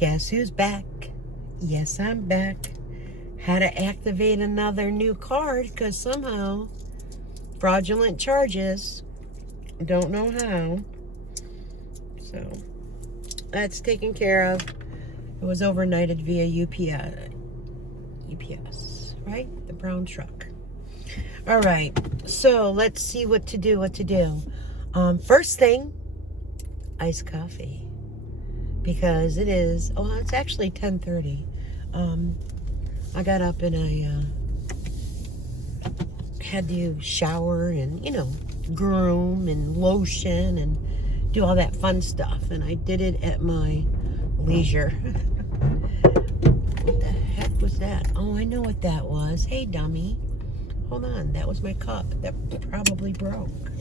Guess who's back? Yes, I'm back. Had to activate another new card because somehow fraudulent charges. Don't know how. So that's taken care of. It was overnighted via UPS, right? The brown truck. All right. So let's see what to do. First thing, iced coffee. Because it is, it's actually 10:30. I got up and I had to shower and, groom and lotion and do all that fun stuff. And I did it at my leisure. What the heck was that? Oh, I know what that was. Hey, dummy. Hold on. That was my cup. That probably broke.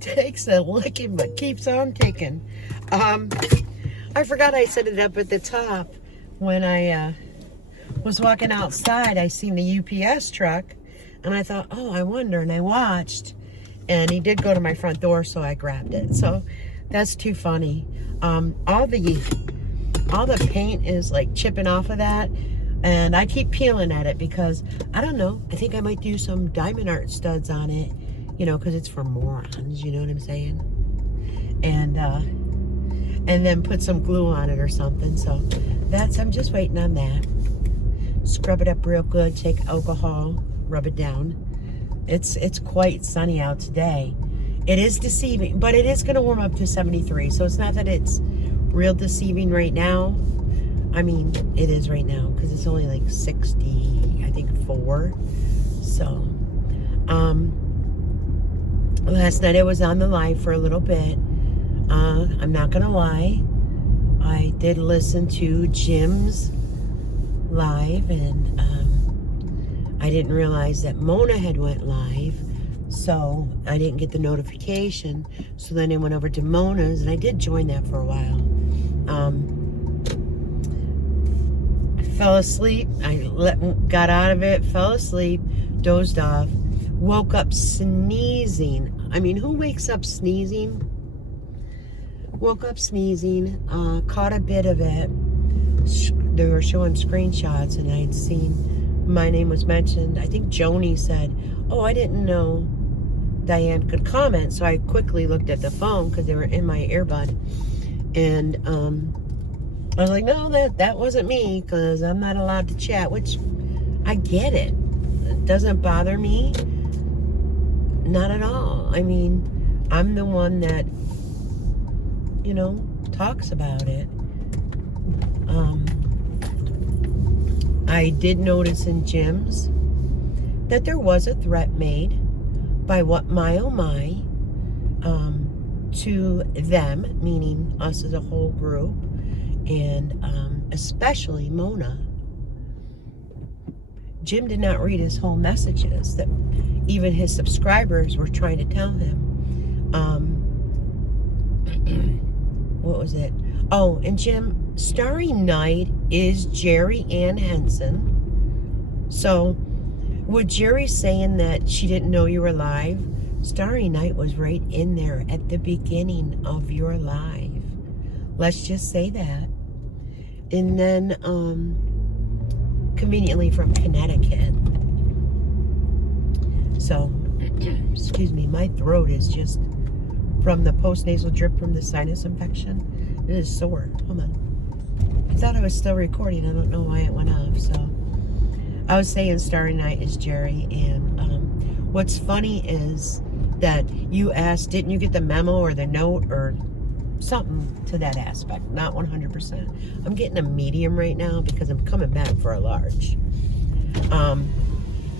Takes a licking but keeps on ticking. I forgot I set it up at the top. When I was walking outside, I seen the UPS truck and I thought, oh, I wonder, and I watched and he did go to my front door, so I grabbed it. So that's too funny. All the paint is like chipping off of that, and I keep peeling at it because I don't know, I think I might do some diamond art studs on it, because it's for morons, you know what I'm saying? And then put some glue on it or something. So I'm just waiting on that. Scrub it up real good, take alcohol, rub it down. It's quite sunny out today. It is deceiving, but it is going to warm up to 73. So it's not that it's real deceiving right now. I mean, it is right now because it's only like 60, I think 4. So, last night I was on the live for a little bit. I'm not gonna lie, I did listen to Jim's live, and I didn't realize that Mona had went live, so I didn't get the notification. So then I went over to Mona's, and I did join that for a while. I fell asleep. Got out of it, fell asleep, dozed off, woke up sneezing. I mean, who wakes up sneezing? Woke up sneezing, caught a bit of it. They were showing screenshots, and I had seen my name was mentioned. I think Joni said, oh, I didn't know Diane could comment, so I quickly looked at the phone because they were in my earbud. And I was like, no, that wasn't me, because I'm not allowed to chat, which I get it. It doesn't bother me. Not at all. I mean, I'm the one that talks about it. I did notice in Jim's that there was a threat made by What My Oh My to them, meaning us as a whole group, and especially Mona. Jim did not read his whole messages that even his subscribers were trying to tell him. What was it? Oh, and Jim, Starry Night is Jerry Ann Henson. So, with Jerry saying that she didn't know you were live, Starry Night was right in there at the beginning of your live. Let's just say that. And then, conveniently from Connecticut. So, excuse me, my throat is just from the post-nasal drip from the sinus infection. It is sore. Hold on. I thought I was still recording. I don't know why it went off. So I was saying Starry Night is Jerry. And what's funny is that you asked, didn't you get the memo or the note or something to that aspect? Not 100%. I'm getting a medium right now because I'm coming back for a large.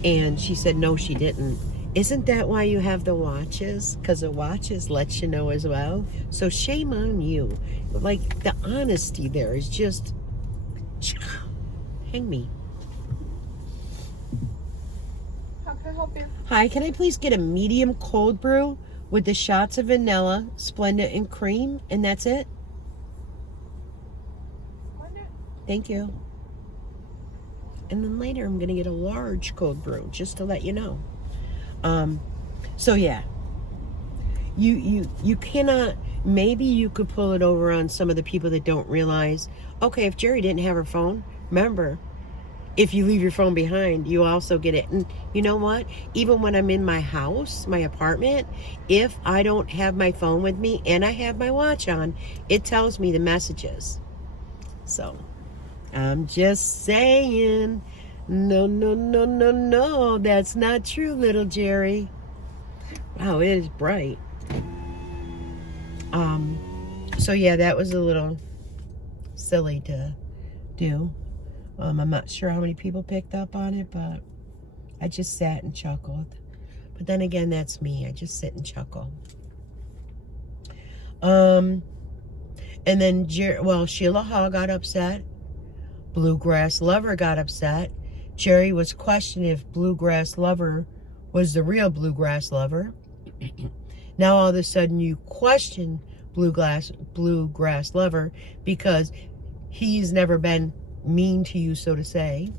And she said, no, she didn't. Isn't that why you have the watches? Because the watches let you know as well. So shame on you. Like, the honesty there is just, hang me. How can I help you? Hi, can I please get a medium cold brew with the shots of vanilla, Splenda, and cream? And that's it? Thank you. And then later I'm going to get a large cold brew, just to let you know. So yeah, you cannot, maybe you could pull it over on some of the people that don't realize, okay, if Jerry didn't have her phone, remember, if you leave your phone behind, you also get it. And you know what? Even when I'm in my house, my apartment, if I don't have my phone with me and I have my watch on, it tells me the messages. So, I'm just saying, no, that's not true, little Jerry. Wow, it is bright. So yeah, that was a little silly to do. I'm not sure how many people picked up on it, but I just sat and chuckled. But then again, that's me. I just sit and chuckle. And then, Sheila Hall got upset. Bluegrass Lover got upset. Jerry was questioning if Bluegrass Lover was the real Bluegrass Lover. Now all of a sudden you question Bluegrass Lover because he's never been mean to you, so to say.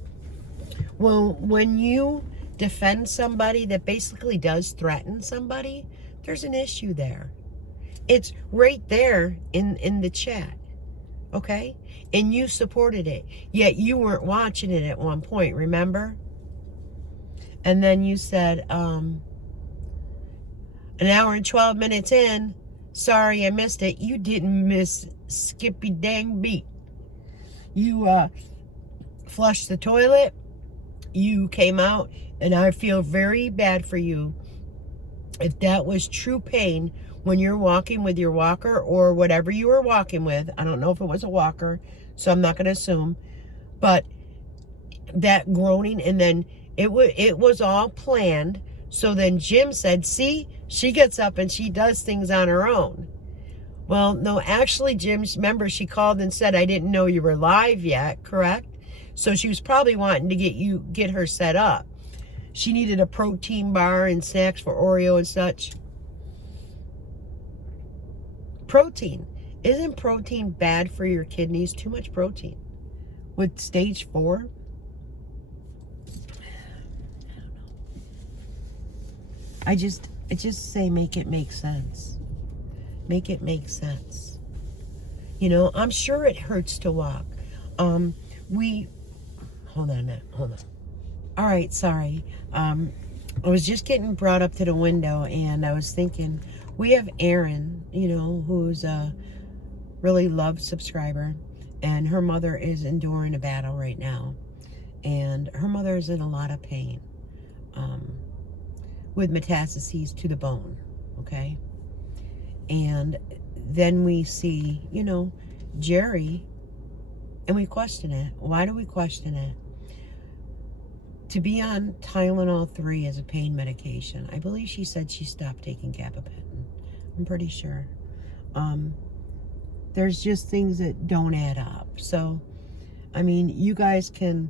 Well, when you defend somebody that basically does threaten somebody, there's an issue there. It's right there in the chat, okay? And you supported it, yet you weren't watching it at one point, remember? And then you said, an hour and 12 minutes in, sorry I missed it. You didn't miss Skippy dang beat. You flushed the toilet, you came out, and I feel very bad for you. If that was true pain when you're walking with your walker or whatever you were walking with, I don't know if it was a walker, so I'm not going to assume, but that groaning, and then it was all planned. So then Jim said, see, she gets up and she does things on her own. Well, no, actually, Jim's, remember, she called and said, I didn't know you were live yet, correct? So she was probably wanting to get her set up. She needed a protein bar and snacks for Oreo and such. Protein. Isn't protein bad for your kidneys? Too much protein. With stage 4? I just say make it make sense. Make it make sense. You know, I'm sure it hurts to walk. Hold on a minute. Hold on. All right, sorry. I was just getting brought up to the window, and I was thinking, we have Erin, you know, who's a really loved subscriber, and her mother is enduring a battle right now, and her mother is in a lot of pain, with metastases to the bone, okay? And then we see, you know, Jerry, and we question it. Why do we question it? To be on Tylenol 3 as a pain medication. I believe she said she stopped taking gabapentin. I'm pretty sure. There's just things that don't add up. So, I mean, you guys can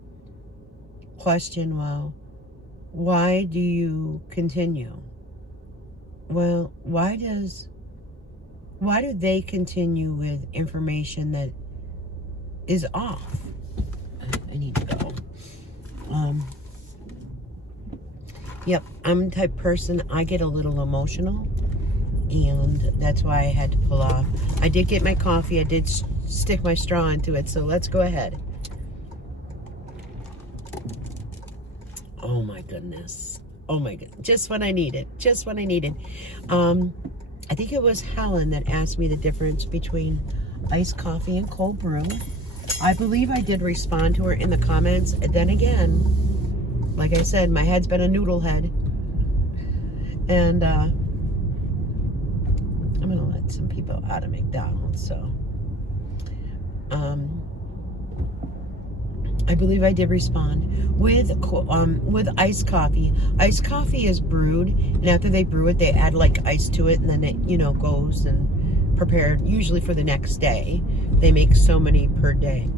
question, well, why do you continue? Well, why do they continue with information that is off? I need to go. Yep, I'm the type of person, I get a little emotional, and that's why I had to pull off. I did get my coffee, I did stick my straw into it, so let's go ahead. Oh my goodness. Oh my goodness. Just what I needed. Just what I needed. I think it was Helen that asked me the difference between iced coffee and cold brew. I believe I did respond to her in the comments. And then again, like I said, my head's been a noodle head. And I'm going to let some people out of McDonald's. So, I believe I did respond with iced coffee. Iced coffee is brewed, and after they brew it, they add like ice to it, and then it, you know, goes and prepared usually for the next day. They make so many per day.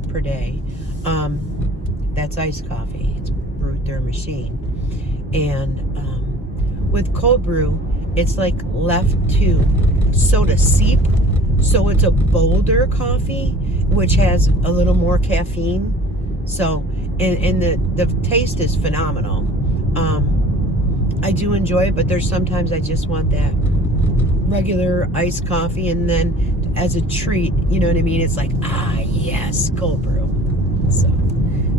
That's iced coffee. It's brewed through a machine. And with cold brew, it's like left to soda seep, so it's a bolder coffee, which has a little more caffeine. So, and the taste is phenomenal. I do enjoy it, but there's sometimes I just want that regular iced coffee, and then as a treat, you know what I mean? It's like, yes, cold brew. So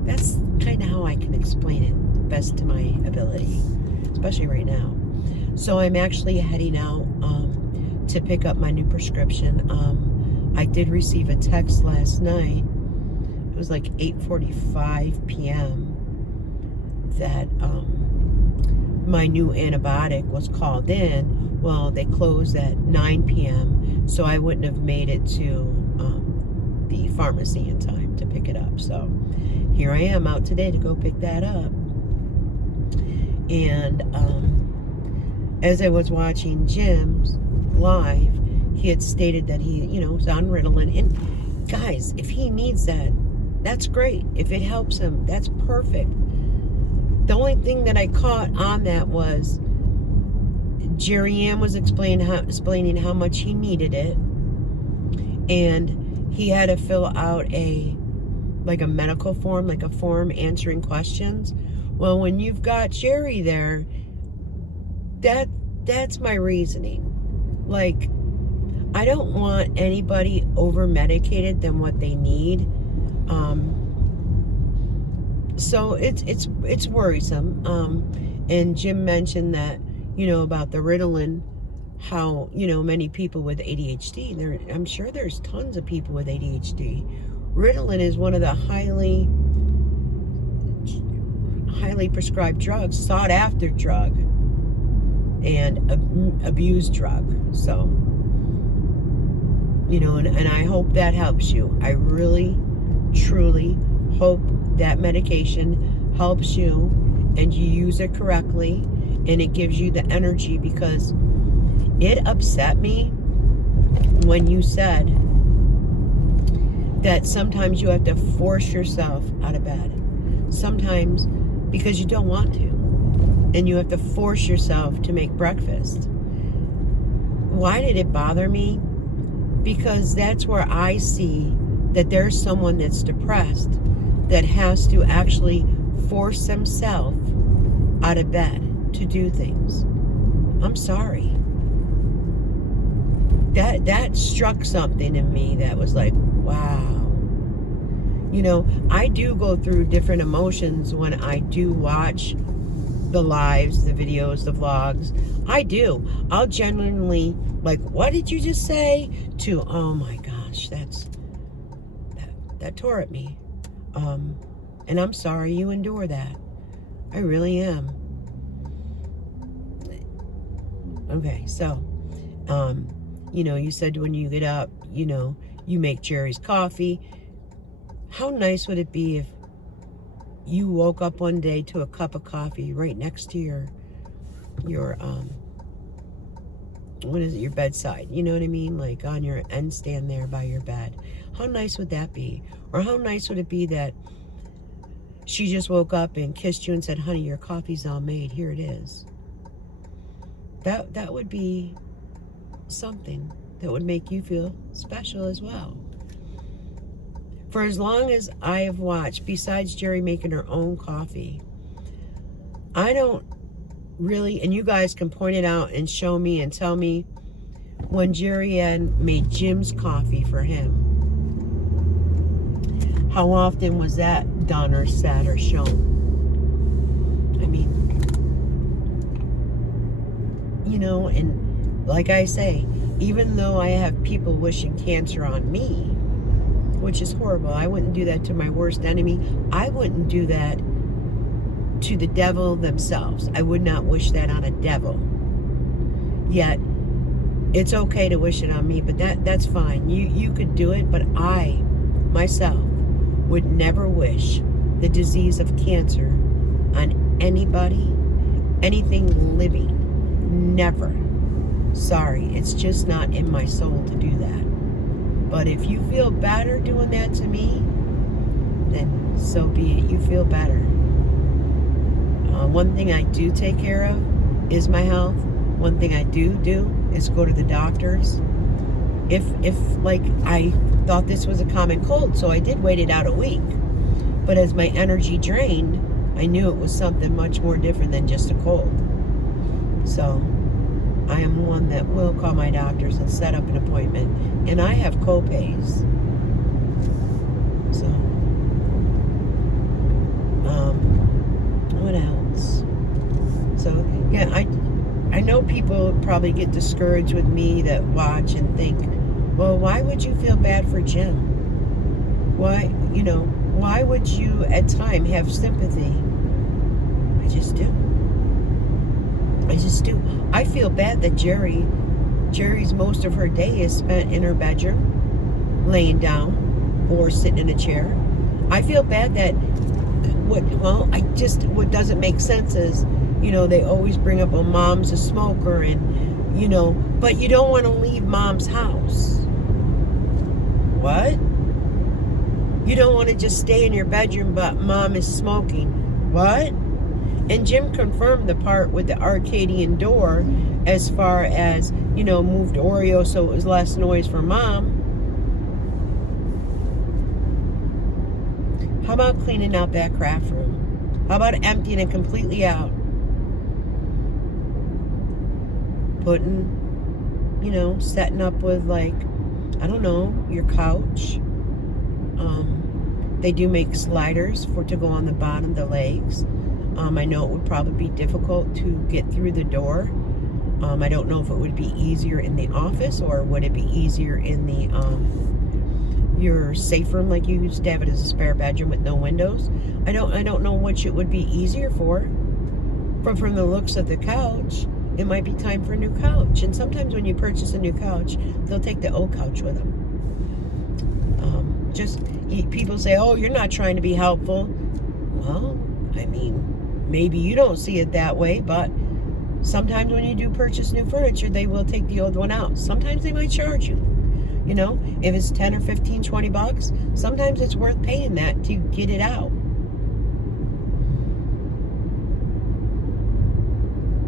that's kind of how I can explain it best to my ability, especially right now. So I'm actually heading out to pick up my new prescription. I did receive a text last night. It was like 8:45 p.m. that my new antibiotic was called in. Well, they closed at 9 p.m., so I wouldn't have made it to the pharmacy in time to pick it up. So here I am out today to go pick that up. And as I was watching Jim's live, he had stated that he, was on Ritalin. And guys, if he needs that, that's great. If it helps him, that's perfect. The only thing that I caught on that was Jerry Ann was explaining how much he needed it, and he had to fill out a medical form, like a form answering questions. Well, when you've got Jerry there, that's my reasoning. Like, I don't want anybody over medicated than what they need. So it's worrisome. And Jim mentioned that, about the Ritalin, how, many people with ADHD, I'm sure there's tons of people with ADHD. Ritalin is one of the highly prescribed drugs, sought after drug, and abused drug. So, and I hope that helps you. I really, truly hope that medication helps you and you use it correctly and it gives you the energy, because it upset me when you said that sometimes you have to force yourself out of bed. Sometimes because you don't want to. And you have to force yourself to make breakfast. Why did it bother me? Because that's where I see that there's someone that's depressed that has to actually force themselves out of bed to do things. I'm sorry. That struck something in me that was like, wow. I do go through different emotions when I do watch the lives, the videos, the vlogs. I do. I'll genuinely, like, what did you just say? To, oh my gosh, that tore at me. And I'm sorry you endure that. I really am. Okay, so, you said when you get up, you make Jerry's coffee. How nice would it be if you woke up one day to a cup of coffee right next to your your bedside? You know what I mean? Like on your end stand there by your bed. How nice would that be? Or how nice would it be that she just woke up and kissed you and said, honey, your coffee's all made. Here it is. That would be something that would make you feel special as well. For as long as I have watched, besides Jerry making her own coffee, I don't really, and you guys can point it out and show me and tell me when Jerry Ann made Jim's coffee for him, how often was that done or said or shown? I mean, and like I say, even though I have people wishing cancer on me, which is horrible. I wouldn't do that to my worst enemy. I wouldn't do that to the devil themselves. I would not wish that on a devil. Yet, it's okay to wish it on me, but that's fine. You could do it, but I, myself, would never wish the disease of cancer on anybody, anything living. Never. Sorry, it's just not in my soul to do that. But if you feel better doing that to me, then so be it. You feel better. One thing I do take care of is my health. One thing I do is go to the doctors. If like, I thought this was a common cold, so I did wait it out a week. But as my energy drained, I knew it was something much more different than just a cold. So, I am one that will call my doctors and set up an appointment. And I have co-pays. So, what else? So, yeah, I know people probably get discouraged with me that watch and think, well, why would you feel bad for Jim? Why would you at time have sympathy? I just do. I feel bad that Jerry's most of her day is spent in her bedroom, laying down, or sitting in a chair. I feel bad that what doesn't make sense is, they always bring up, well, mom's a smoker, and, but you don't want to leave mom's house. What? You don't want to just stay in your bedroom, but mom is smoking. What? And Jim confirmed the part with the Arcadian door as far as, moved Oreo so it was less noise for mom. How about cleaning out that craft room? How about emptying it completely out? Putting, setting up with, your couch. They do make sliders to go on the bottom of the legs. I know it would probably be difficult to get through the door. I don't know if it would be easier in the office or would it be easier in the your safe room, like you used to have it as a spare bedroom with no windows. I don't know which it would be easier for. But from the looks of the couch, it might be time for a new couch. And sometimes when you purchase a new couch, they'll take the old couch with them. People say, oh, you're not trying to be helpful. Well, maybe you don't see it that way, but sometimes when you do purchase new furniture, they will take the old one out. Sometimes they might charge you. If it's 10 or 15, 20 bucks, sometimes it's worth paying that to get it out.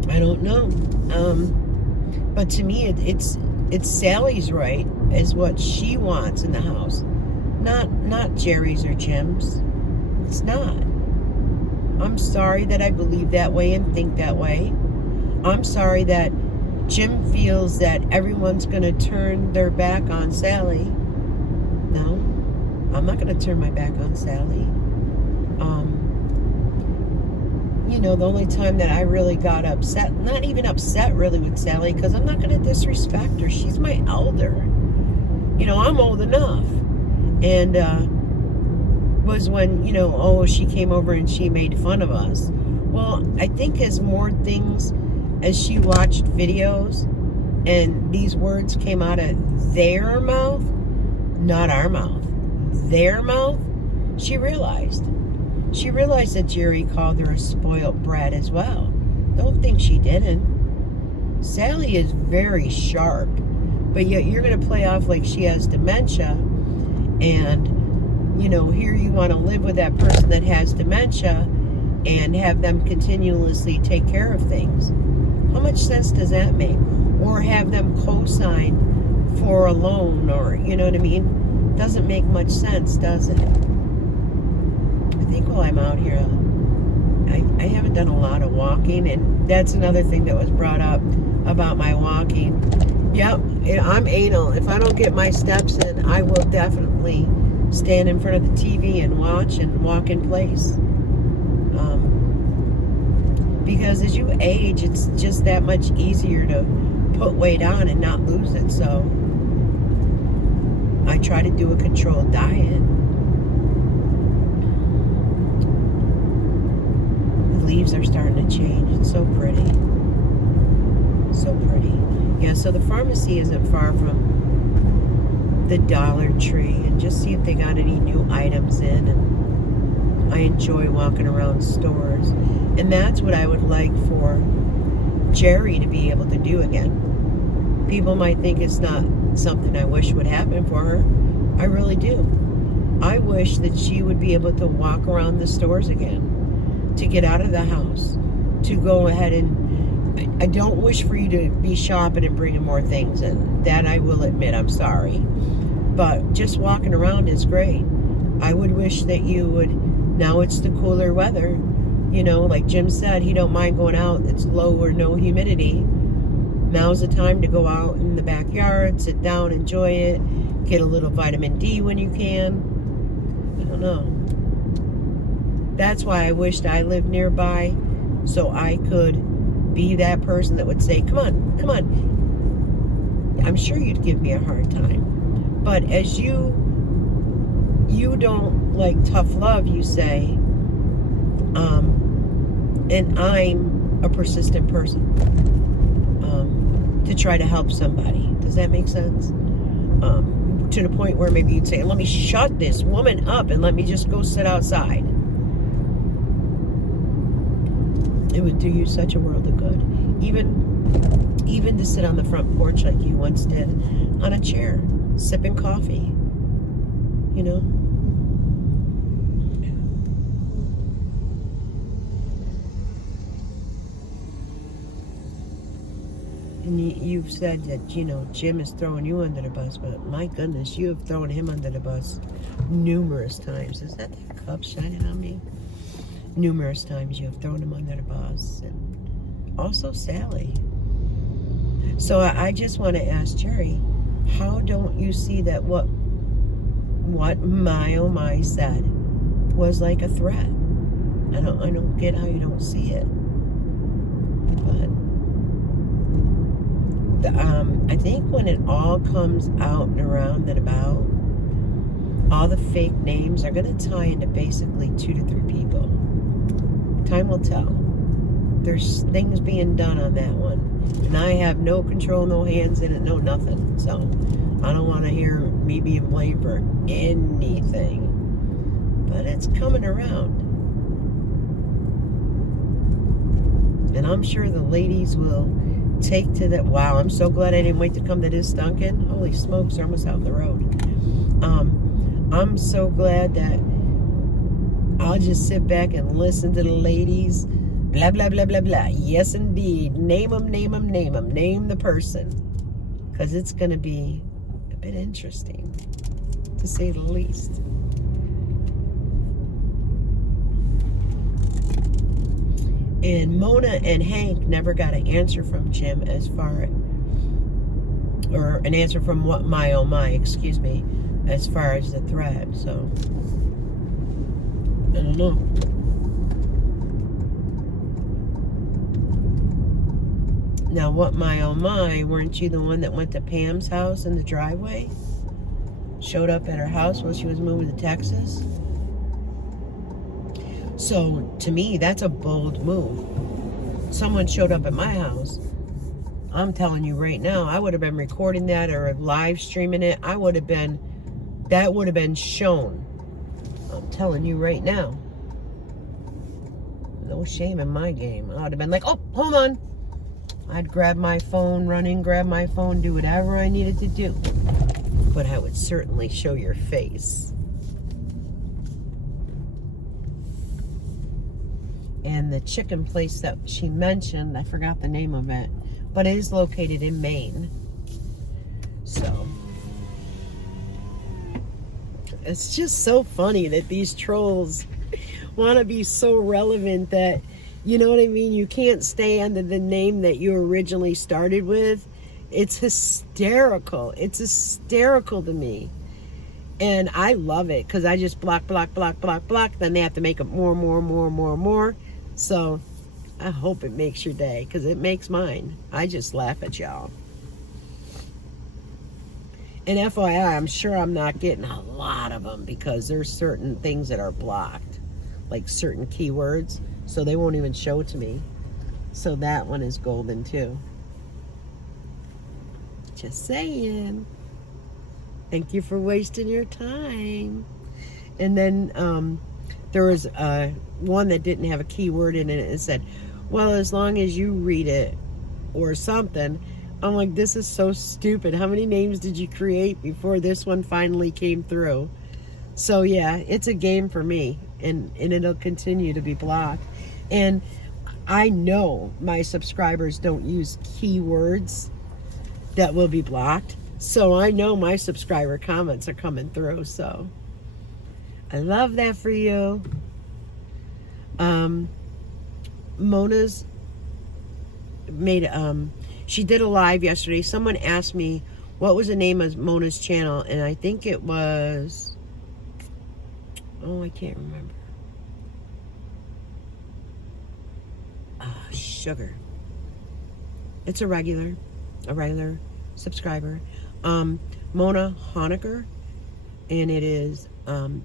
I don't know. But to me, it's Sally's right, is what she wants in the house. Not Jerry's or Jim's. It's not. I'm sorry that I believe that way and think that way. I'm sorry that Jim feels that everyone's going to turn their back on Sally. No, I'm not going to turn my back on Sally. The only time that I really got upset, not even upset really with Sally, because I'm not going to disrespect her. She's my elder. I'm old enough. And was when, she came over and she made fun of us. Well, I think as more things, as she watched videos and these words came out of their mouth, not our mouth, their mouth, she realized that Jerry called her a spoiled brat as well. Don't think she didn't. Sally is very sharp, but yet you're going to play off like she has dementia, and here you want to live with that person that has dementia and have them continuously take care of things. How much sense does that make? Or have them co-sign for a loan, or, Doesn't make much sense, does it? I think while I'm out here, I haven't done a lot of walking, and that's another thing that was brought up about my walking. Yep, I'm anal. If I don't get my steps in, I will definitely stand in front of the TV and watch and walk in place. Because as you age, it's just that much easier to put weight on and not lose it. So I try to do a controlled diet. The leaves are starting to change. It's so pretty. So pretty. Yeah, so the pharmacy isn't far from the Dollar Tree, and just see if they got any new items in. And I enjoy walking around stores, and that's what I would like for Jerry to be able to do again. People might think it's not something I wish would happen for her. I really do. I wish that she would be able to walk around the stores again, to get out of the house, to go ahead and I don't wish for you to be shopping and bringing more things in. That I will admit, I'm sorry. But just walking around is great. I would wish that you would, now it's the cooler weather, like Jim said, he don't mind going out. It's low or no humidity. Now's the time to go out in the backyard, sit down, enjoy it, get a little vitamin D when you can. I don't know. That's why I wished I lived nearby, so I could be that person that would say, come on, come on. I'm sure you'd give me a hard time. But as you don't like tough love, you say, and I'm a persistent person, to try to help somebody. Does that make sense? To the point where maybe you'd say, let me shut this woman up and let me just go sit outside. It would do you such a world of good. Even to sit on the front porch like you once did, on a chair, sipping coffee. You know? And you've said that, Jim is throwing you under the bus, but my goodness, you have thrown him under the bus numerous times. Is that cup shining on me? Numerous times you have thrown him under the bus. And also Sally. So I just want to ask Jerry, how don't you see that what my oh my said was like a threat? I don't get how you don't see it. But I think when it all comes out and around and about, all the fake names are going to tie into basically 2 to 3 people. Time will tell. There's things being done on that one. And I have no control, no hands in it, no nothing. So I don't want to hear me being blamed for anything. But it's coming around. And I'm sure the ladies will take to that. Wow, I'm so glad I didn't wait to come to this Dunkin'. Holy smokes, they're almost out the road. I'm so glad that I'll just sit back and listen to the ladies. Blah, blah, blah, blah, blah. Yes, indeed. Name them, name them, name them. Name the person. Because it's going to be a bit interesting, to say the least. And Mona and Hank never got an answer from Jim or an answer from excuse me, as far as the threat. So, I don't know. Now, weren't you the one that went to Pam's house in the driveway? Showed up at her house when she was moving to Texas? So, to me, that's a bold move. Someone showed up at my house. I'm telling you right now, I would have been recording that or live streaming it. That would have been shown. I'm telling you right now. No shame in my game. I would have been like, oh, hold on. I'd grab my phone, do whatever I needed to do. But I would certainly show your face. And the chicken place that she mentioned, I forgot the name of it, but it is located in Maine. So, it's just so funny that these trolls want to be so relevant that, you know what I mean? You can't stay under the name that you originally started with. It's hysterical. It's hysterical to me. And I love it because I just block. Then they have to make it more. So I hope it makes your day because it makes mine. I just laugh at y'all. And FYI, I'm sure I'm not getting a lot of them because there's certain things that are blocked, like certain keywords. So they won't even show to me. So that one is golden too. Just saying. Thank you for wasting your time. And then there was one that didn't have a keyword in it. It said, well, as long as you read it or something. I'm like, this is so stupid. How many names did you create before this one finally came through? So yeah, it's a game for me. And it'll continue to be blocked. And I know my subscribers don't use keywords that will be blocked. So I know my subscriber comments are coming through. So I love that for you. Mona's made she did a live yesterday. Someone asked me what was the name of Mona's channel, and I think it was, oh, I can't remember. Sugar. It's a regular subscriber. Mona Honecker, and it is Mona.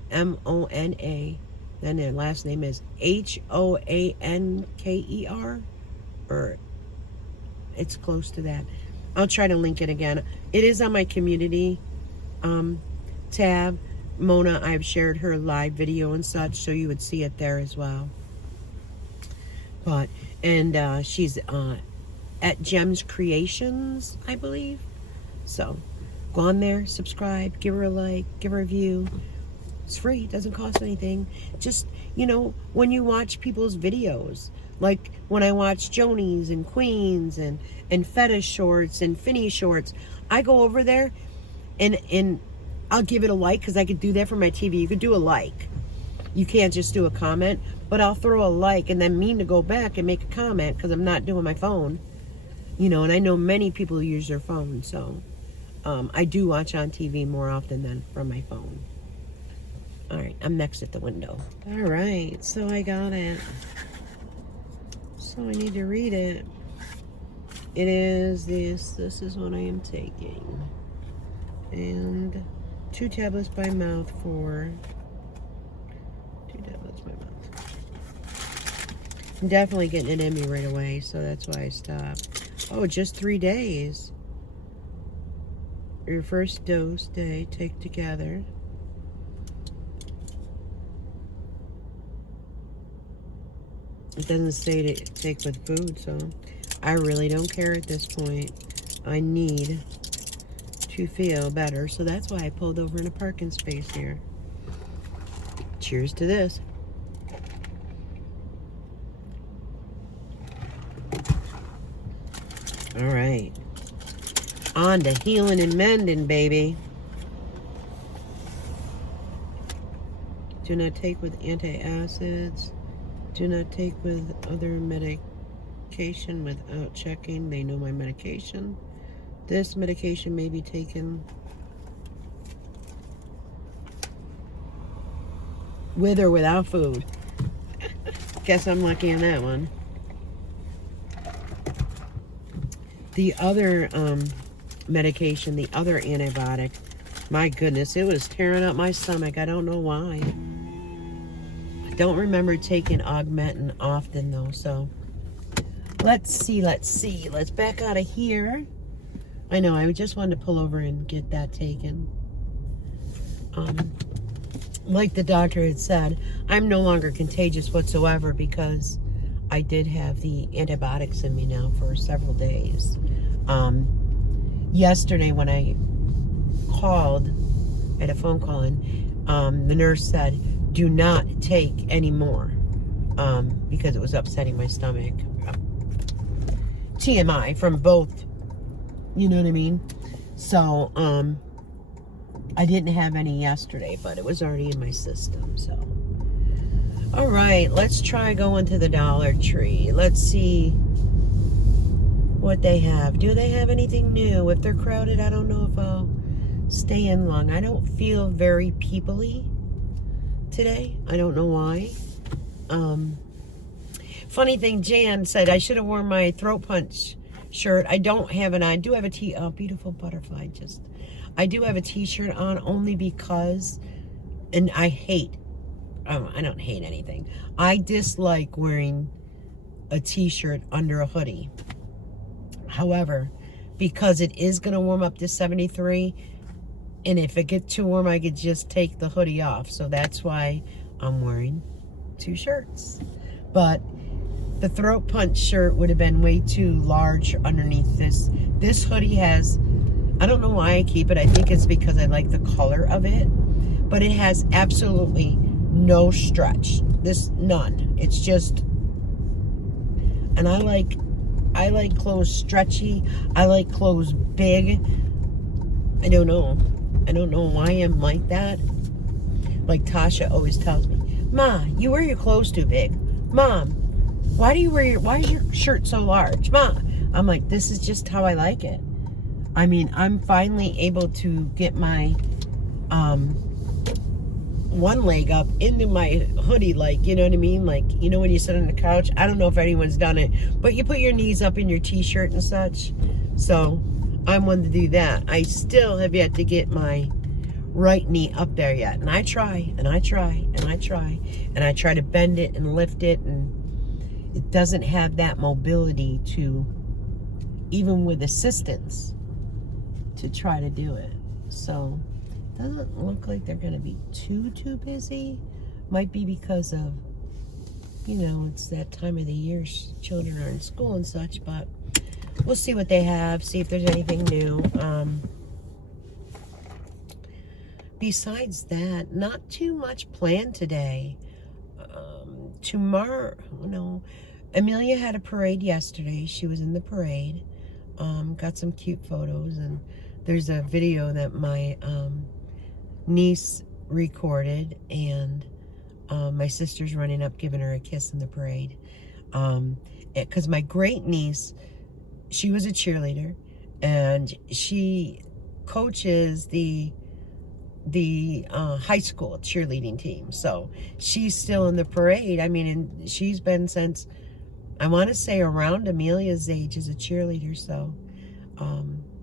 Then their last name is Hoanker, or it's close to that. I'll try to link it again. It is on my community tab. Mona, I've shared her live video and such, so you would see it there as well. But and she's at Gems Creations, I believe. So go on there, subscribe, give her a like, give her a view. It's free, it doesn't cost anything. Just, you know, when you watch people's videos, like when I watch Joni's and Queen's and Fetish Shorts and Finny Shorts, I go over there and I'll give it a like, because I could do that for my TV. You could do a like. You can't just do a comment, but I'll throw a like and then mean to go back and make a comment because I'm not doing my phone. You know, and I know many people who use their phone, so I do watch on TV more often than from my phone. All right, I'm next at the window. All right, so I got it. So I need to read it. It is this. This is what I am taking. And 2 tablets by mouth for... 2 tablets by mouth. I'm definitely getting it in me right away, so that's why I stopped. Oh, just 3 days. Your first dose day, take together. It doesn't say to take with food, so I really don't care at this point. I need to feel better, so that's why I pulled over in a parking space here. Cheers to this. All right. On to healing and mending, baby. Do not take with antacids. Do not take with other medication without checking. They know my medication. This medication may be taken with or without food. Guess I'm lucky on that one. The other medication, the other antibiotic, my goodness, it was tearing up my stomach. I don't know why. I don't remember taking Augmentin often though, so let's see. Let's back out of here. I know, I just wanted to pull over and get that taken. Like the doctor had said, I'm no longer contagious whatsoever because I did have the antibiotics in me now for several days. Yesterday when I called, I had a phone call in, the nurse said, do not take any more, because it was upsetting my stomach. TMI from both, you know what I mean? So, I didn't have any yesterday, but it was already in my system, so. All right, let's try going to the Dollar Tree. Let's see what they have. Do they have anything new? If they're crowded, I don't know if I'll stay in long. I don't feel very people-y today. I don't know why. Funny thing, Jan said I should have worn my throat punch shirt. I don't have it on. I do have a oh, beautiful butterfly. I do have a t-shirt on only because, and I don't hate anything. I dislike wearing a t-shirt under a hoodie. However, because it is going to warm up to 73, and if it gets too warm, I could just take the hoodie off. So that's why I'm wearing 2 shirts. But the throat punch shirt would have been way too large underneath this. This hoodie has, I don't know why I keep it. I think it's because I like the color of it. But it has absolutely no stretch. None. It's just, and I like clothes stretchy. I like clothes big. I don't know why I'm like that. Like Tasha always tells me, Ma, you wear your clothes too big. Mom, why is your shirt so large? Ma, I'm like, this is just how I like it. I mean, I'm finally able to get my one leg up into my hoodie, like, you know what I mean? Like, you know when you sit on the couch? I don't know if anyone's done it, but you put your knees up in your t-shirt and such. So I'm one to do that. I still have yet to get my right knee up there yet. And I try, and I try, and I try. And I try to bend it and lift it, and it doesn't have that mobility to, even with assistance, to try to do it. So doesn't look like they're going to be too busy. Might be because of, you know, it's that time of the year, children are in school and such, but we'll see what they have, see if there's anything new. Besides that, not too much planned today. Tomorrow, no, Amelia had a parade yesterday. She was in the parade. Got some cute photos, and there's a video that my niece recorded, and my sister's running up giving her a kiss in the parade. Because my great niece, she was a cheerleader, and she coaches the high school cheerleading team. So she's still in the parade. I mean, and she's been since, I want to say, around Amelia's age as a cheerleader. So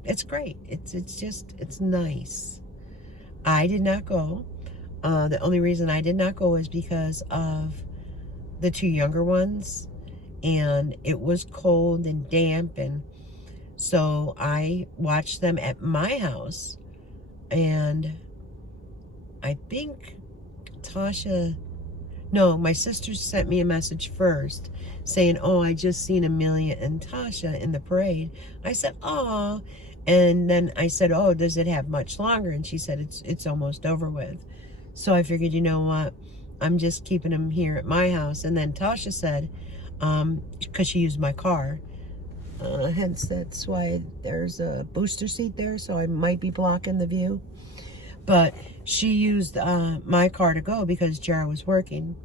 it's great. It's nice. I did not go. The only reason I did not go is because of the two younger ones, and it was cold and damp, and so I watched them at my house. And I think my sister sent me a message first saying, oh, I just seen Amelia and Tasha in the parade. I said, oh, and then I said, oh, does it have much longer? And she said, it's almost over with. So I figured, you know what, I'm just keeping them here at my house. And then Tasha said, because she used my car, hence that's why there's a booster seat there, so I might be blocking the view. But she used my car to go because Jar was working.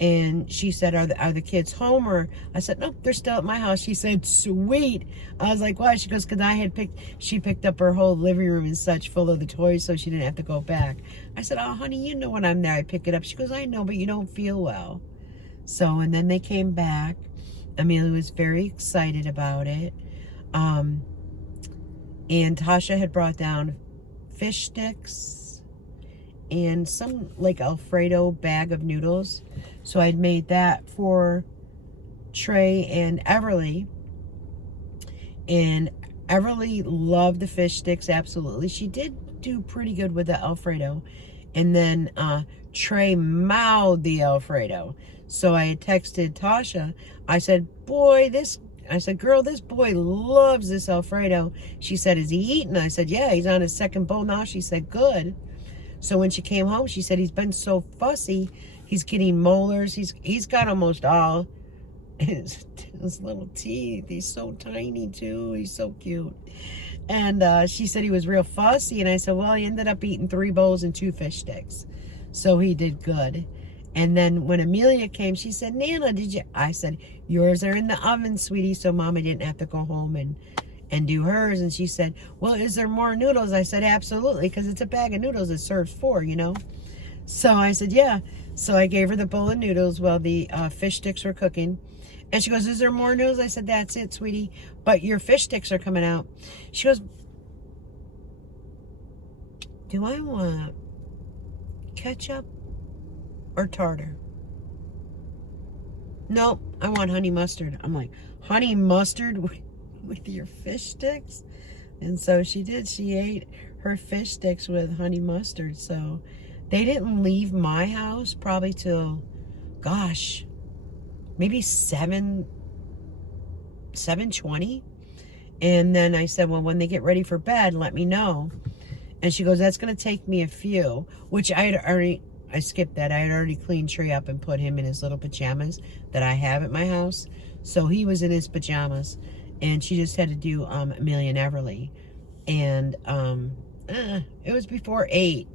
And she said, are the kids home? Or I said, nope, they're still at my house. She said, sweet. I was like, why? She goes, because she picked up her whole living room and such full of the toys, so she didn't have to go back. I said, oh, honey, you know when I'm there, I pick it up. She goes, I know, but you don't feel well. So, and then they came back. Amelia was very excited about it. And Tasha had brought down fish sticks and some like Alfredo bag of noodles. So I'd made that for Trey and Everly. And Everly loved the fish sticks, absolutely. She did do pretty good with the Alfredo. And then Trey mouthed the Alfredo. So I had texted Tasha. I said, girl, this boy loves this Alfredo. She said, is he eating? I said, yeah, he's on his second bowl now. She said, good. So when she came home, she said, he's been so fussy. He's getting molars. He's got almost all his little teeth. He's so tiny too. He's so cute. And she said he was real fussy. And I said, well, he ended up eating 3 bowls and 2 fish sticks. So he did good. And then when Amelia came, she said, Nana, did you? I said, yours are in the oven, sweetie, so Mama didn't have to go home and do hers. And she said, well, is there more noodles? I said, absolutely, because it's a bag of noodles. It serves 4, you know. So I said, yeah. So I gave her the bowl of noodles while the fish sticks were cooking. And she goes, is there more noodles? I said, that's it, sweetie. But your fish sticks are coming out. She goes, do I want ketchup or tartar? Nope, I want honey mustard. I'm like, honey mustard with your fish sticks? And so she did. She ate her fish sticks with honey mustard. So they didn't leave my house probably till, gosh, maybe 7:20. And then I said, well, when they get ready for bed, let me know. And she goes, that's going to take me a few, which I skipped that. I had already cleaned Trey up and put him in his little pajamas that I have at my house. So he was in his pajamas, and she just had to do Amelia and Everly. And it was before 8.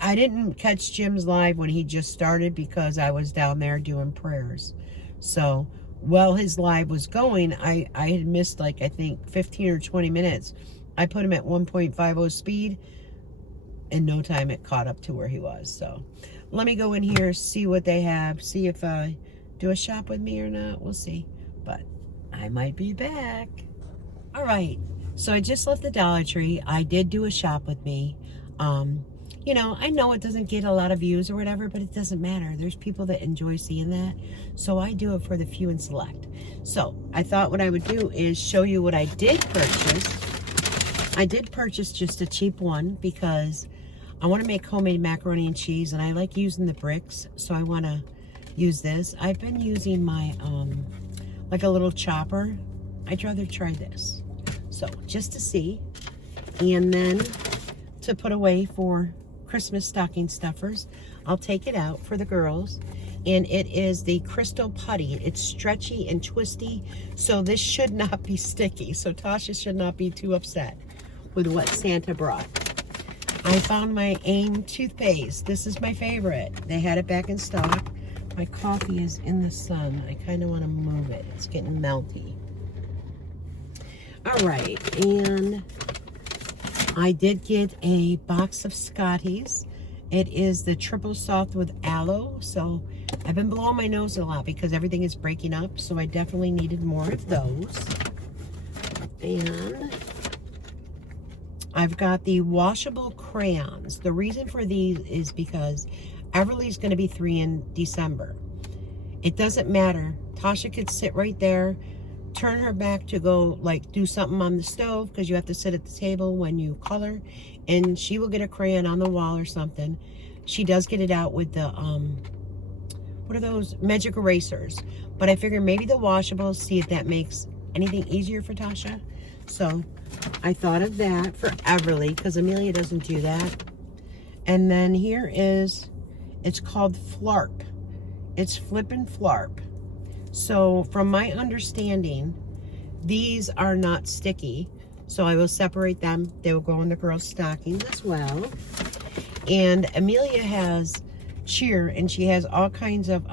I didn't catch Jim's live when he just started because I was down there doing prayers. So while his live was going, I had missed like, I think 15 or 20 minutes. I put him at 1.50 speed. In no time it caught up to where he was. So let me go in here, see what they have, see if do a shop with me or not. We'll see, but I might be back. All right, so I just left the Dollar Tree. I did do a shop with me. You know, I know it doesn't get a lot of views or whatever, but it doesn't matter. There's people that enjoy seeing that, so I do it for the few and select. So I thought what I would do is show you what I did purchase. I did purchase just a cheap one because I want to make homemade macaroni and cheese, and I like using the bricks, so I want to use this. I've been using my, like a little chopper. I'd rather try this. So, just to see. And then, to put away for Christmas stocking stuffers, I'll take it out for the girls. And it is the Crystal Putty. It's stretchy and twisty, so this should not be sticky. So, Tasha should not be too upset with what Santa brought. I found my AIM toothpaste. This is my favorite. They had it back in stock. My coffee is in the sun. I kind of want to move it. It's getting melty. All right, and I did get a box of Scotties. It is the triple soft with aloe. So I've been blowing my nose a lot because everything is breaking up. So I definitely needed more of those. And I've got the washable crayons. The reason for these is because Everly's going to be 3 in December. It doesn't matter. Tasha could sit right there, turn her back to go like do something on the stove because you have to sit at the table when you color, and she will get a crayon on the wall or something. She does get it out with the what are those magic erasers, but I figure maybe the washables, see if that makes anything easier for Tasha. So I thought of that for Everly because Amelia doesn't do that. And then here is, it's called Flarp. It's Flip and Flarp. So from my understanding, these are not sticky. So I will separate them. They will go in the girls' stockings as well. And Amelia has cheer, and she has all kinds of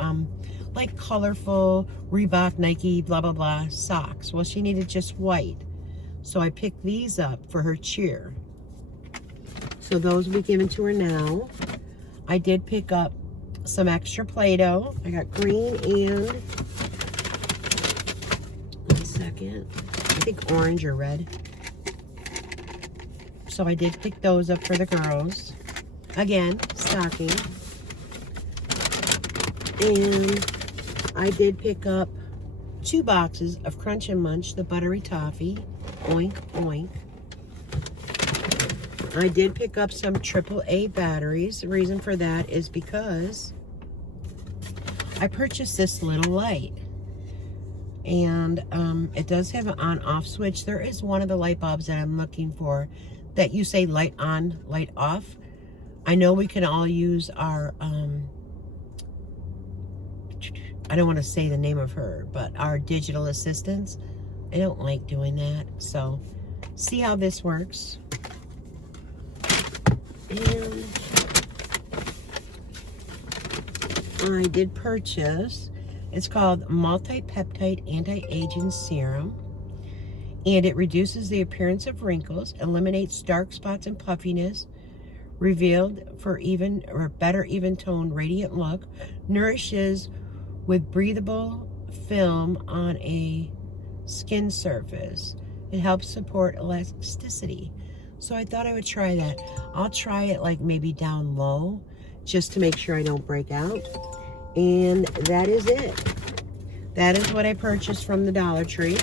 like colorful Reebok, Nike, blah, blah, blah socks. Well, she needed just white. So I picked these up for her cheer. So those will be given to her now. I did pick up some extra Play-Doh. I got green and, one second, I think orange or red. So I did pick those up for the girls. Again, stocking. And I did pick up 2 boxes of Crunch and Munch, the buttery toffee. Oink, oink. I did pick up some AAA batteries. The reason for that is because I purchased this little light. And it does have an on-off switch. There is one of the light bulbs that I'm looking for that you say light on, light off. I know we can all use our, I don't want to say the name of her, but our digital assistants. I don't like doing that. So, see how this works. And I did purchase, it's called Multi-Peptide Anti-Aging Serum. And it reduces the appearance of wrinkles, eliminates dark spots and puffiness, revealed for even or better even toned radiant look, nourishes with breathable film on a skin surface. It helps support elasticity. So I thought I would try that. I'll try it like maybe down low just to make sure I don't break out. And that is it. That is what I purchased from the Dollar Tree.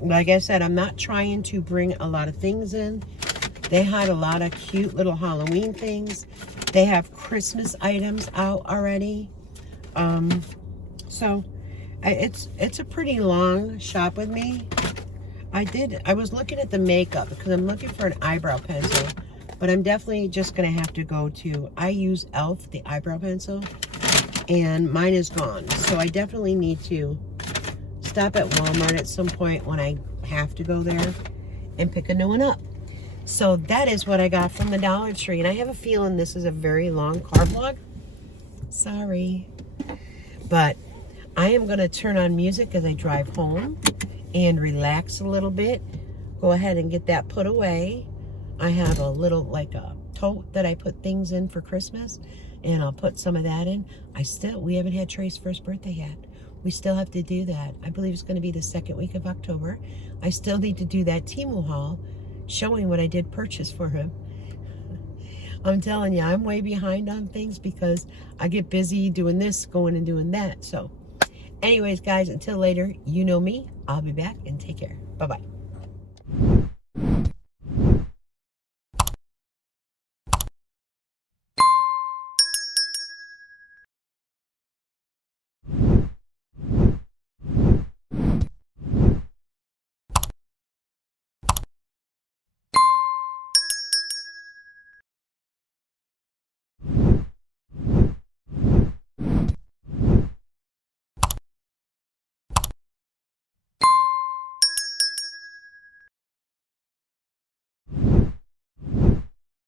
Like I said, I'm not trying to bring a lot of things in. They had a lot of cute little Halloween things. They have Christmas items out already. So it's a pretty long shop with me. I was looking at the makeup because I'm looking for an eyebrow pencil, but I'm definitely just gonna have to go to, I use e.l.f. the eyebrow pencil, and mine is gone. So I definitely need to stop at Walmart at some point when I have to go there and pick a new one up. So that is what I got from the Dollar Tree, and I have a feeling this is a very long car vlog. Sorry. But I am going to turn on music as I drive home and relax a little bit. Go ahead and get that put away. I have a little, like a tote that I put things in for Christmas, and I'll put some of that in. We haven't had Trey's first birthday yet. We still have to do that. I believe it's going to be the second week of October. I still need to do that Temu haul showing what I did purchase for him. I'm telling you, I'm way behind on things because I get busy doing this, going and doing that. So anyways, guys, until later, you know me. I'll be back, and take care. Bye-bye.